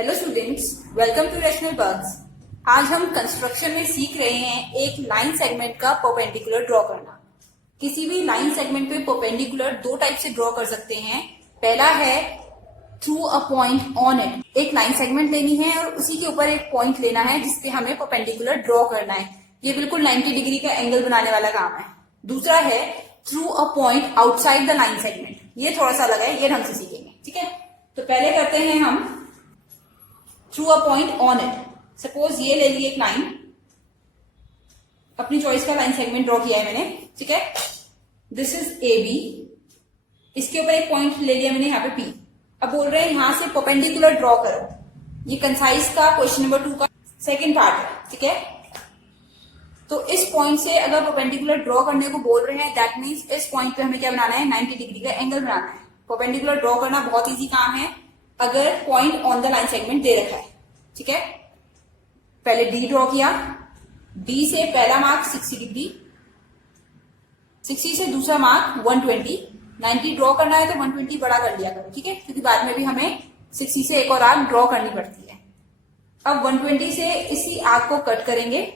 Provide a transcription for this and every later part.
Hello students, welcome to rational bugs. आज हम construction में सीख रहे हैं एक लाइन सेगमेंट का परपेंडिकुलर ड्रॉ करना। किसी भी लाइन सेगमेंट पे परपेंडिकुलर दो टाइप से ड्रॉ कर सकते हैं। पहला है through a point on it. एक लाइन सेगमेंट लेनी है और उसी के ऊपर एक पॉइंट लेना है जिसपे हमें परपेंडिकुलर ड्रॉ करना है। ये बिल्कुल 90 डिग्री का एंगल बनाने वाला काम है। दूसरा है through a point outside the line segment. ये थोड़ा सा अलग है, ये ढंग से सीखेंगे। ठीक है, तो पहले करते हैं हम through a point on it. Suppose ये ले ली एक लाइन, अपनी चॉइस का लाइन सेगमेंट ड्रॉ किया है मैंने। ठीक है, दिस इज ए बी। इसके ऊपर एक पॉइंट ले लिया मैंने यहाँ पे पी। अब बोल रहे हैं यहां से परपेंडिकुलर ड्रॉ करो। ये कंसाइज का क्वेश्चन नंबर 2 का सेकंड पार्ट है। ठीक है, तो इस पॉइंट से अगर परपेंडिकुलर ड्रॉ करने को बोल रहे हैं, दैट मीन्स इस पॉइंट पे हमें क्या बनाना है, 90 डिग्री का एंगल बनाना है। परपेंडिकुलर ड्रॉ करना बहुत इजी काम है अगर point on the line segment दे रखा है। ठीक है, पहले डी ड्रॉ किया। डी से पहला मार्क 60 डिग्री, 60 से दूसरा मार्क 120। 90 ड्रॉ करना है तो 120 बड़ा कर लिया करो। ठीक है, क्योंकि बाद में भी हमें 60 से एक और आर्क ड्रॉ करनी पड़ती है। अब 120 से इसी आर्क को कट करेंगे।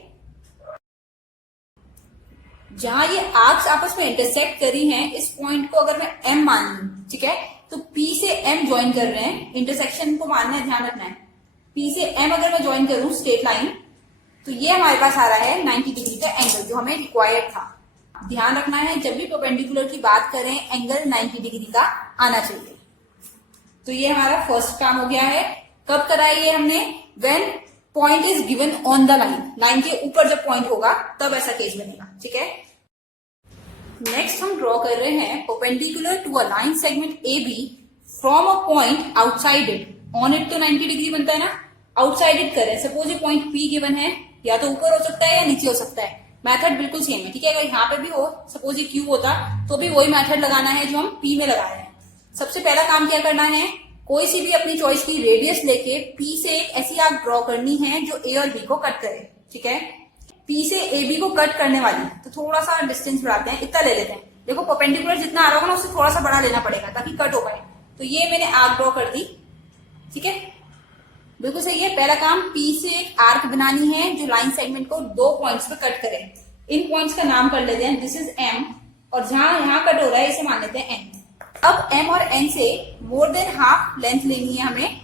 जहां ये आर्क्स आपस में इंटरसेक्ट करी हैं, इस पॉइंट को अगर मैं एम मान लूं, ठीक है, तो पी से एम ज्वाइन कर रहे हैं। इंटरसेक्शन को मानना है, ध्यान रखना है। पी से एम अगर मैं ज्वाइन करूं स्ट्रेट लाइन, तो ये हमारे पास आ रहा है 90 डिग्री का एंगल जो हमें रिक्वायर्ड था। ध्यान रखना है, जब भी परपेंडिकुलर की बात करें एंगल 90 डिग्री का आना चाहिए। तो ये हमारा फर्स्ट काम हो गया है। कब कराई ये हमने, when point is given on the line. Line के ऊपर जब पॉइंट होगा तब ऐसा केस बनेगा। ठीक है, नेक्स्ट हम ड्रॉ कर रहे हैं perpendicular to a line segment A B from a point outside it. On it तो 90 डिग्री बनता है ना, आउटसाइड इट करें। सपोज ये पॉइंट पी गिवन है, या तो ऊपर हो सकता है या नीचे हो सकता है। मेथड बिल्कुल सेम है। ठीक है, अगर यहाँ पे भी हो, सपोज ये क्यू होता, तो भी वही मेथड लगाना है जो हम पी में लगा रहे हैं। सबसे पहला काम क्या करना है, कोई सी भी अपनी चॉइस की रेडियस लेके पी से एक ऐसी आर्क ड्रॉ करनी है जो ए और बी को कट करे। ठीक है, पी से ए बी को कट करने वाली, तो थोड़ा सा डिस्टेंस बढ़ाते हैं, इतना ले लेते हैं। देखो परपेंडिकुलर जितना आ रहा होगा ना, उससे थोड़ा सा बड़ा लेना पड़ेगा ताकि कट हो पाए। तो ये मैंने आर्क ड्रॉ कर दी। ठीक है, बिल्कुल सही है। पहला काम, पी से एक आर्क बनानी है जो लाइन सेगमेंट को दो पॉइंट्स पे कट करे। इन पॉइंट्स का नाम कर लेते हैं, दिस इज एम, और जहां यहां कट हो रहा है इसे मान लेते हैं एन। अब एम और एन से मोर देन हाफ लेंथ लेनी है हमें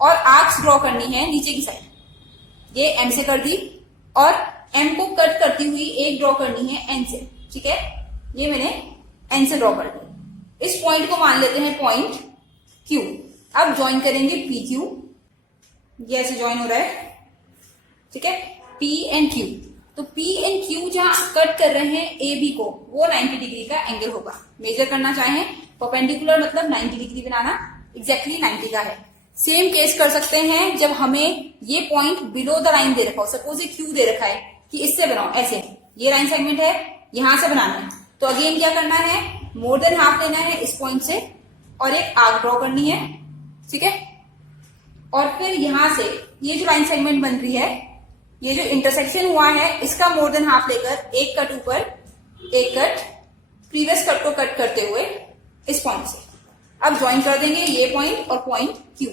और आर्क्स ड्रॉ करनी है नीचे की साइड। ये एम से कर दी और एम को कट करती हुई एक ड्रॉ करनी है एन से। ठीक है, ये मैंने एन से ड्रॉ कर दी। इस पॉइंट को मान लेते हैं पॉइंट क्यू। अब ज्वाइन करेंगे पी क्यू, ये ऐसे ज्वाइन हो रहा है। ठीक है, पी एंड क्यू। तो पी एंड क्यू जहां कट कर रहे हैं ए बी को, वो 90 डिग्री का एंगल होगा। मेजर करना चाहें, परपेंडिकुलर मतलब 90 डिग्री बनाना, एग्जैक्टली 90 का है। सेम केस कर सकते हैं जब हमें ये पॉइंट बिलो द लाइन दे रखा हो। सपोज ये क्यू दे रखा है कि इससे बनाओ, ऐसे ये लाइन सेगमेंट है, यहां से बनाना है। तो अगेन क्या करना है, मोर देन हाफ लेना है इस पॉइंट से और एक आर्क ड्रॉ करनी है। ठीक है, और फिर यहां से ये जो लाइन सेगमेंट बन रही है, ये जो इंटरसेक्शन हुआ है, इसका मोर देन हाफ लेकर एक कट ऊपर, एक कट प्रीवियस कट को कट करते हुए इस पॉइंट से अब ज्वाइन कर देंगे ये पॉइंट और पॉइंट क्यू।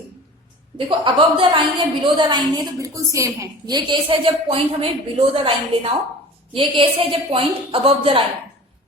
देखो अबव द लाइन या बिलो द लाइन है तो बिल्कुल सेम है। ये केस है जब पॉइंट हमें बिलो द लाइन लेना हो, ये केस है जब point above the line.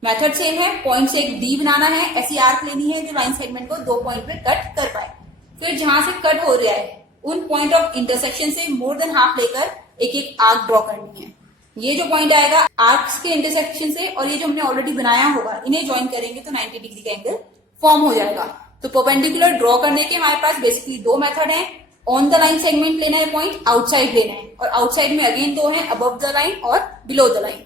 Method same है, पॉइंट से एक डी बनाना है, ऐसी आर्क लेनी है जो लाइन सेगमेंट को दो पॉइंट पे कट कर पाए। फिर जहां से कट हो रहा है उन पॉइंट ऑफ इंटरसेक्शन से मोर देन हाफ लेकर एक एक आर्क ड्रॉ करनी है। ये जो पॉइंट आएगा आर्क्स के इंटरसेक्शन से और ये जो हमने ऑलरेडी बनाया होगा, इन्हें ज्वाइन करेंगे तो 90 डिग्री का एंगल फॉर्म हो जाएगा। तो परपेंडिकुलर ड्रॉ करने के हमारे पास बेसिकली दो मेथड हैं। ऑन द लाइन सेगमेंट लेना है पॉइंट, आउटसाइड लेना है, और आउटसाइड में अगेन दो हैं, अबव द लाइन और बिलो द लाइन।